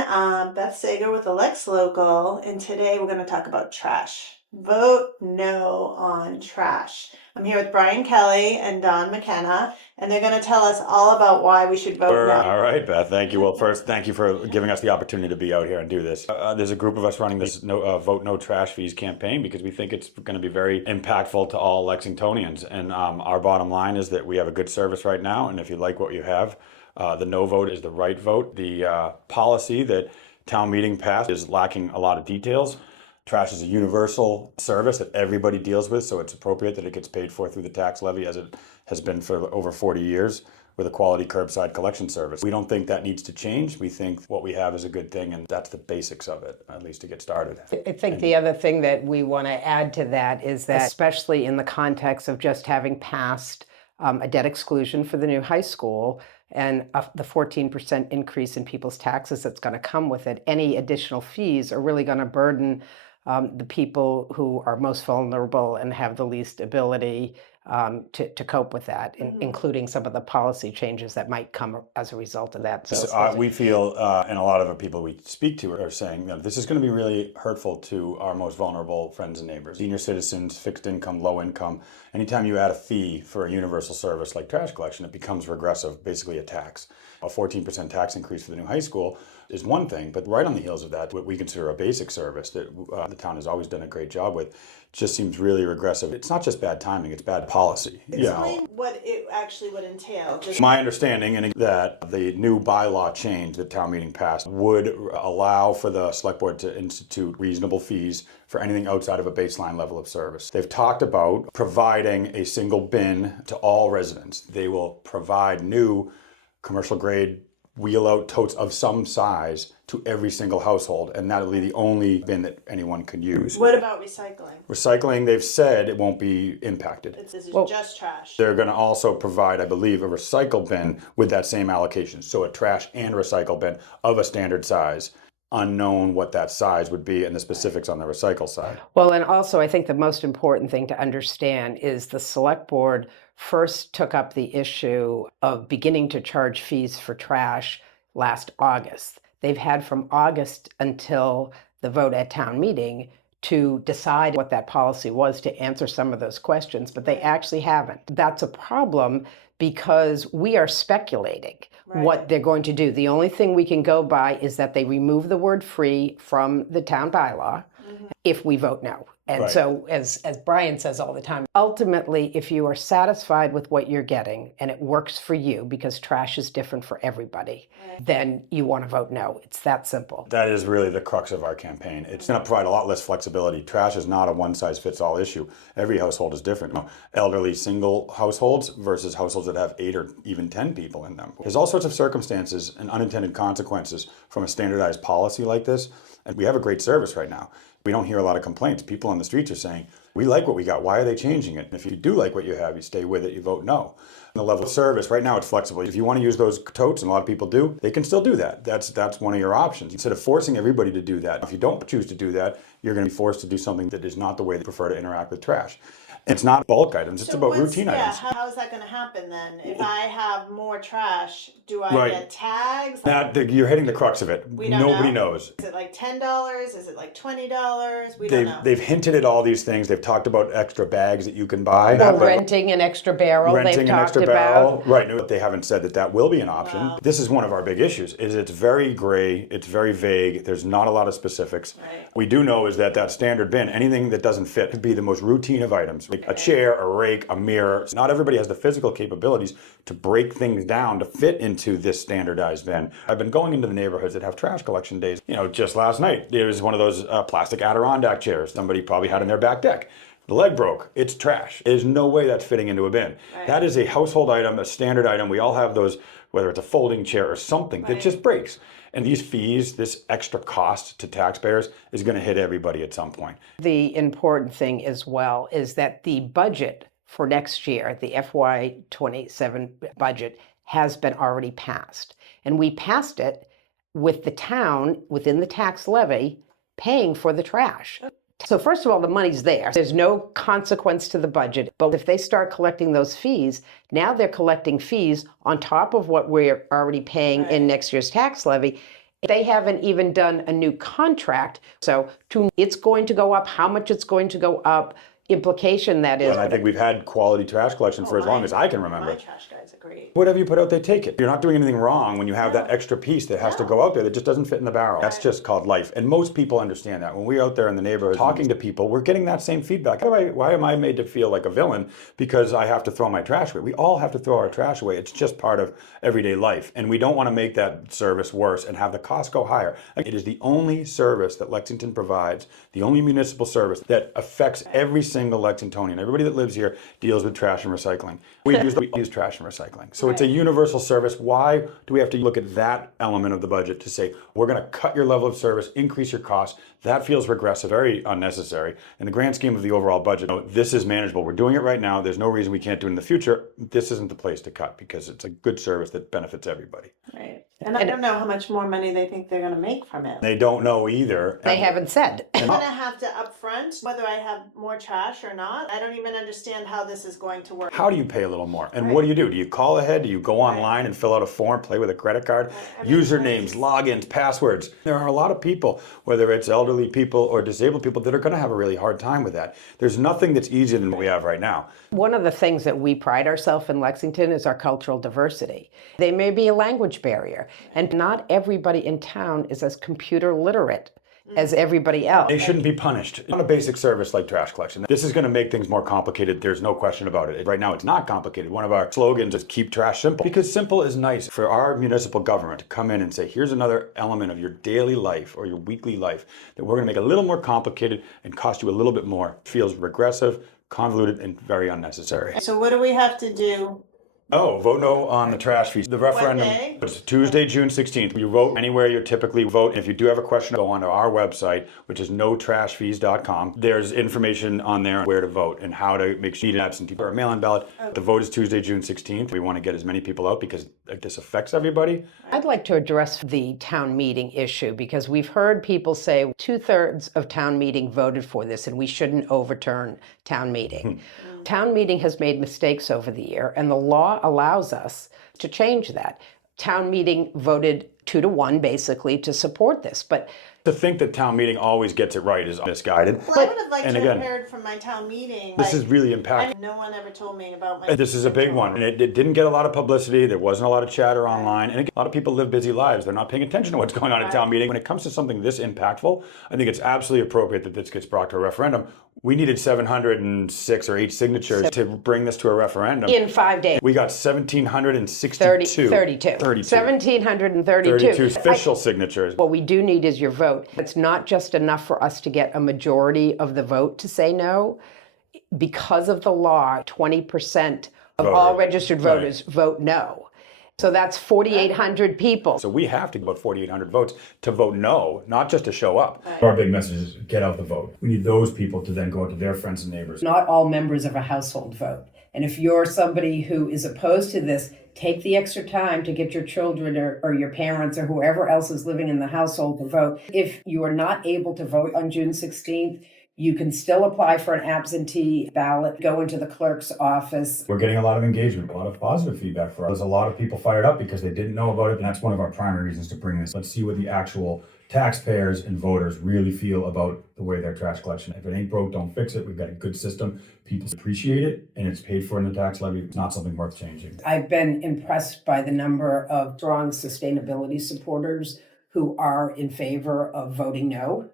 everyone. Beth Sager with the Lex Local, and today we're going to talk about trash. Vote no on trash. I'm here with Brian Kelly and Don McKenna, and they're going to tell us all about why we should vote no. All right, Beth, thank you. Well, first, thank you for giving us the opportunity to be out here and do this. There's a group of us running this Vote No Trash Fees campaign because we think it's going to be very impactful to all Lexingtonians. And our bottom line is that we have a good service right now, and if you like what you have, the no vote is the right vote. The policy that town meeting passed is lacking a lot of details. Trash is a universal service that everybody deals with, so it's appropriate that it gets paid for through the tax levy as it has been for over 40 years with a quality curbside collection service. We don't think that needs to change. We think what we have is a good thing, and that's the basics of it, at least to get started. I think the other thing that we want to add to that is that, especially in the context of just having passed a debt exclusion for the new high school, and the 14% increase in people's taxes that's going to come with it, any additional fees are really going to burden the people who are most vulnerable and have the least ability to cope with that, including some of the policy changes that might come as a result of that. So we feel, and a lot of the people we speak to are saying that this is going to be really hurtful to our most vulnerable friends and neighbors, senior citizens, fixed income, low income. Anytime you add a fee for a universal service like trash collection, it becomes regressive, basically a tax. A 14% tax increase for the new high school is one thing, but right on the heels of that, what we consider a basic service that the town has always done a great job with, just seems really regressive. It's not just bad timing, it's bad policy. Explain what it actually would entail. My understanding is that the new bylaw change that town meeting passed would allow for the select board to institute reasonable fees for anything outside of a baseline level of service. They've talked about providing a single bin to all residents. They will provide new commercial grade wheel out totes of some size to every single household, and that'll be the only bin that anyone can use. What about recycling? Recycling, they've said it won't be impacted. This is just trash. They're going to also provide, I believe, a recycle bin with that same allocation. So a trash and recycle bin of a standard size. Unknown what that size would be and the specifics on the recycle side. Well, and also I think the most important thing to understand is the select board first took up the issue of beginning to charge fees for trash last August. They've had from August until the vote at town meeting to decide what that policy was to answer some of those questions, but they actually haven't. That's a problem because we are speculating what they're going to do. The only thing we can go by is that they remove the word free from the town bylaw if we vote no. And so, as Brian says all the time, ultimately, if you are satisfied with what you're getting and it works for you, because trash is different for everybody, then you want to vote no. It's that simple. That is really the crux of our campaign. It's going to provide a lot less flexibility. Trash is not a one-size-fits-all issue. Every household is different. Elderly single households versus households that have 8 or even 10 people in them. There's all sorts of circumstances and unintended consequences from a standardized policy like this, and we have a great service right now. We don't hear a lot of complaints. People on the streets are saying, we like what we got. Why are they changing it? And if you do like what you have, you stay with it, you vote no. And the level of service, right now it's flexible. If you want to use those totes, and a lot of people do, they can still do that. That's one of your options. Instead of forcing everybody to do that, if you don't choose to do that, you're going to be forced to do something that is not the way they prefer to interact with trash. It's not bulk items, it's about routine items. How is that going to happen then? If I have more trash, do I get tags? You're hitting the crux of it. Nobody knows. Is it like $10? Is it like $20? We don't know. They've hinted at all these things. They've talked about extra bags that you can buy. Or renting an extra barrel. Renting an extra barrel. Right. No, they haven't said that will be an option. Wow. This is one of our big issues. It's very gray. It's very vague. There's not a lot of specifics. Right. We do know is that standard bin, anything that doesn't fit, could be the most routine of items. Like a chair, a rake, a mirror. Not everybody has the physical capabilities to break things down to fit into this standardized bin. I've been going into the neighborhoods that have trash collection days. Just last night, there was one of those plastic Adirondack chairs somebody probably had in their back deck. The leg broke. It's trash. There's no way that's fitting into a bin. Right. That is a household item, a standard item. We all have those, whether it's a folding chair or something that just breaks. And these fees, this extra cost to taxpayers is going to hit everybody at some point. The important thing as well is that the budget for next year, the FY27 budget, has been already passed. And we passed it with the town, within the tax levy, paying for the trash. So first of all, the money's there. There's no consequence to the budget. But if they start collecting those fees, now they're collecting fees on top of what we're already paying in next year's tax levy. They haven't even done a new contract. So it's going to go up, how much it's going to go up, implication that is. And I think we've had quality trash collection for as long as I can remember. My trash guys are great. Whatever you put out, they take it. You're not doing anything wrong when you have that extra piece that has to go out there that just doesn't fit in the barrel. That's just called life. And most people understand that. When we're out there in the neighborhood talking to people, we're getting that same feedback. Why am I made to feel like a villain because I have to throw my trash away? We all have to throw our trash away. It's just part of everyday life. And we don't want to make that service worse and have the cost go higher. It is the only service that Lexington provides, the only municipal service that affects every single Lexingtonian. Everybody that lives here deals with trash and recycling. We use trash and recycling. So it's a universal service. Why do we have to look at that element of the budget to say, we're going to cut your level of service, increase your costs? That feels regressive, very unnecessary. In the grand scheme of the overall budget, this is manageable. We're doing it right now. There's no reason we can't do it in the future. This isn't the place to cut because it's a good service that benefits everybody. Right. And I don't know how much more money they think they're going to make from it. They don't know either. They haven't said. I'm going to have to upfront whether I have more trash or not. I don't even understand how this is going to work. How do you pay a little more? And what do you do? Do you call ahead? Do you go online and fill out a form, play with a credit card? Usernames, logins, passwords. There are a lot of people, whether it's elderly people or disabled people, that are going to have a really hard time with that. There's nothing that's easier than what we have right now. One of the things that we pride ourselves in Lexington is our cultural diversity. There may be a language barrier, and not everybody in town is as computer literate as everybody else. They shouldn't be punished on a basic service like trash collection. This is going to make things more complicated. There's no question about it. Right now, it's not complicated. One of our slogans is keep trash simple, because simple is nice. For our municipal government to come in and say, here's another element of your daily life or your weekly life that we're going to make a little more complicated and cost you a little bit more, feels regressive, convoluted, and very unnecessary. So what do we have to do? Oh, vote no on the trash fees. The referendum is Tuesday, June 16th. You vote anywhere you typically vote. If you do have a question, go onto our website, which is notrashfees.com. There's information on there where to vote and how to make sure you need an absentee or a mail-in ballot. The vote is Tuesday, June 16th. We want to get as many people out because this affects everybody. I'd like to address the town meeting issue because we've heard people say 2/3 of town meeting voted for this and we shouldn't overturn town meeting. Town meeting has made mistakes over the year, and the law allows us to change that. Town meeting voted 2-1 basically to support this, but to think that town meeting always gets it right is misguided. Well, I would have liked to have heard from my town meeting. This is really impactful. No one ever told me about my. This is a big one, and it didn't get a lot of publicity. There wasn't a lot of chatter online, and a lot of people live busy lives. They're not paying attention to what's going on at town meeting. When it comes to something this impactful, I think it's absolutely appropriate that this gets brought to a referendum. We needed 706 or 8 signatures to bring this to a referendum. in 5 days. We got 1,762. 32. 1732. Official signatures. What we do need is your vote. It's not just enough for us to get a majority of the vote to say no. Because of the law, 20% of all registered voters vote no. So that's 4,800 people. So we have to get about 4,800 votes to vote no, not just to show up. Our big message is get out the vote. We need those people to then go out to their friends and neighbors. Not all members of a household vote. And if you're somebody who is opposed to this, take the extra time to get your children or your parents or whoever else is living in the household to vote. If you are not able to vote on June 16th, you can still apply for an absentee ballot, go into the clerk's office. We're getting a lot of engagement, a lot of positive feedback for us. There's a lot of people fired up because they didn't know about it, and that's one of our primary reasons to bring this. Let's see what the actual taxpayers and voters really feel about the way their trash collection. If it ain't broke, don't fix it. We've got a good system. People appreciate it, and it's paid for in the tax levy. It's not something worth changing. I've been impressed by the number of strong sustainability supporters who are in favor of voting no.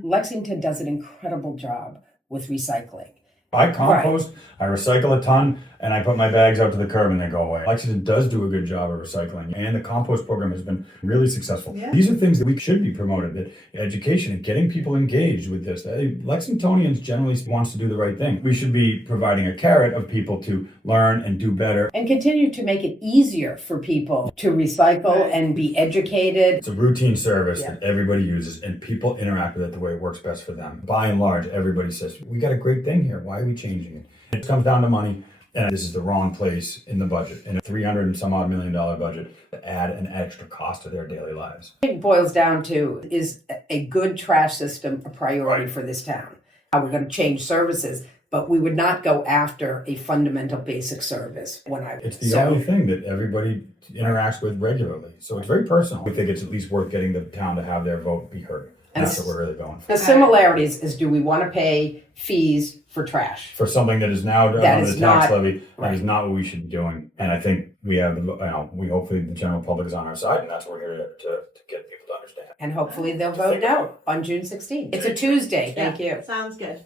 Lexington does an incredible job with recycling. I compost, I recycle a ton, and I put my bags out to the curb and they go away. Lexington does do a good job of recycling, and the compost program has been really successful. Yeah. These are things that we should be promoted, that education and getting people engaged with this. Lexingtonians generally wants to do the right thing. We should be providing a carrot of people to learn and do better. And continue to make it easier for people to recycle and be educated. It's a routine service that everybody uses, and people interact with it the way it works best for them. By and large, everybody says, we got a great thing here. Why are we changing it? It comes down to money. And this is the wrong place in the budget, in a $300 and some odd million budget, to add an extra cost to their daily lives. It boils down to, is a good trash system a priority for this town? We're going to change services, but we would not go after a fundamental basic service when I It's the only thing that everybody interacts with regularly. So it's very personal. We think it's at least worth getting the town to have their vote be heard. And that's what we're really going for. The similarities is, do we want to pay fees for trash? For something that is now under That the is tax not- levy, that right. is not what we should be doing. And I think we have, we hopefully the general public is on our side, and that's what we're here to get people to understand. And hopefully they'll vote no on June 16th. It's a Tuesday. Thank you. Sounds good.